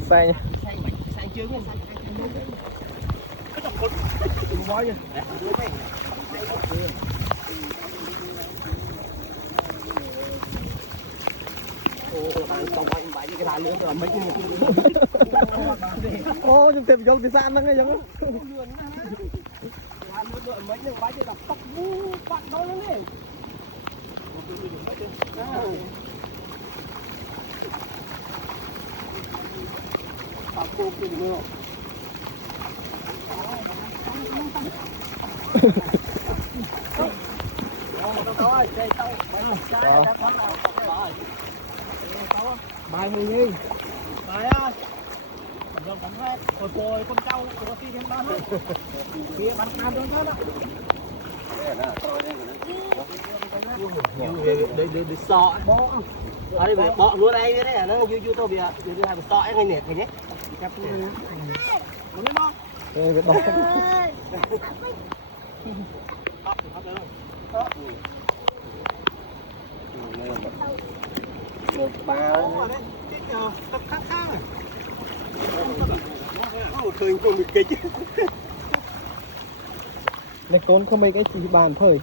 xe nha. Xe chưa nha. Cái đồng cột. Bói nha. Ô, chúng tìm vô thì san lắm nghe giống. Mấy người bái đập tóc mu bạn đó lên đi. Tao cô kia được không? Bài người đi. Bài ơi. Rồi con hết. Rồi con trâu có phi thêm đó nữa. Kia bắn ăn trong đó đó. Để sọ. Ở đây bỏ luôn đây đấy, nó vui thôi bây giờ. Giờ hai sọ anh này này nhé. Cặp này nhé. Muốn không? Ê, bọc. Một bao khơi con bị kịch Này con không mấy cái chỉ bàn thôi.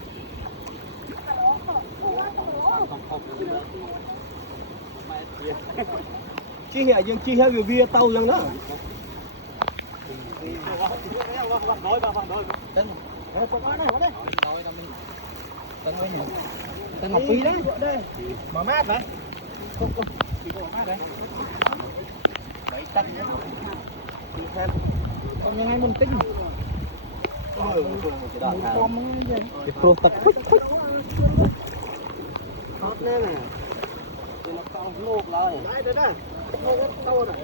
chi hệ dương chi hệ bia tàu dương đó Tân Ngọc Phi đấy, mở mát vậy? Không, chỉ có mát đấy. Đấy, tắt nhé. Con như hai môn tinh. Cái pro tập thích. Hot lên nè. Nó con lột lại. Đấy, đấy đây. Nó đâu này.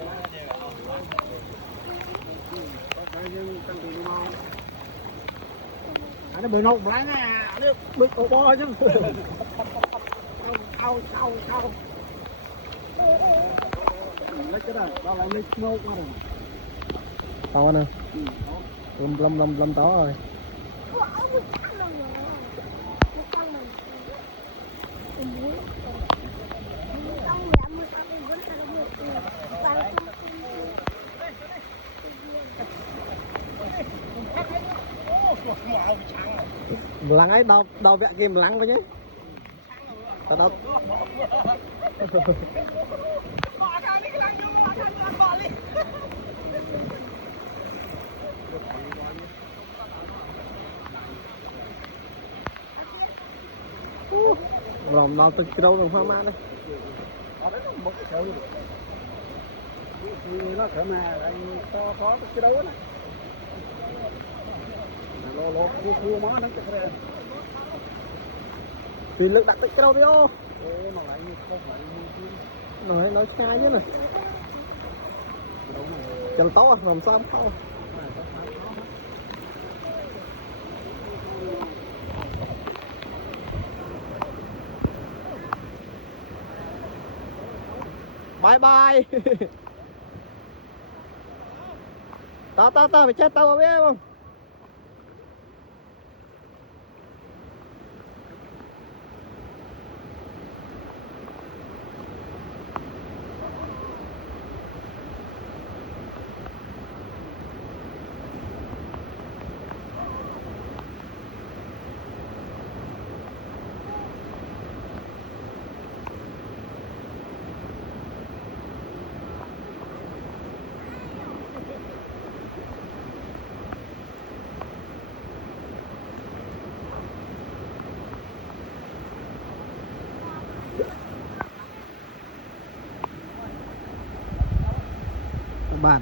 Nó bơi nộp lại nè, nó bơi cổ bò chứ. Câu. Lấy cái này, đó là lấy nộp mà rồi. To nè. Lâm to rồi. Lắng ấy đau vẽ game lắng với nhé. Tao đâu. Rồi nó từ đâu rồi hoang mang đây. Nó khởi mà anh có cái đấu này. Lô cua má nó chạy ra. Vì lực đặt cái đâu đi ô. Nó lại không phải Nói sai chứ nè. Chân tố à, làm sao không? Bye bye. Tao phải chết tao biết không? Bạn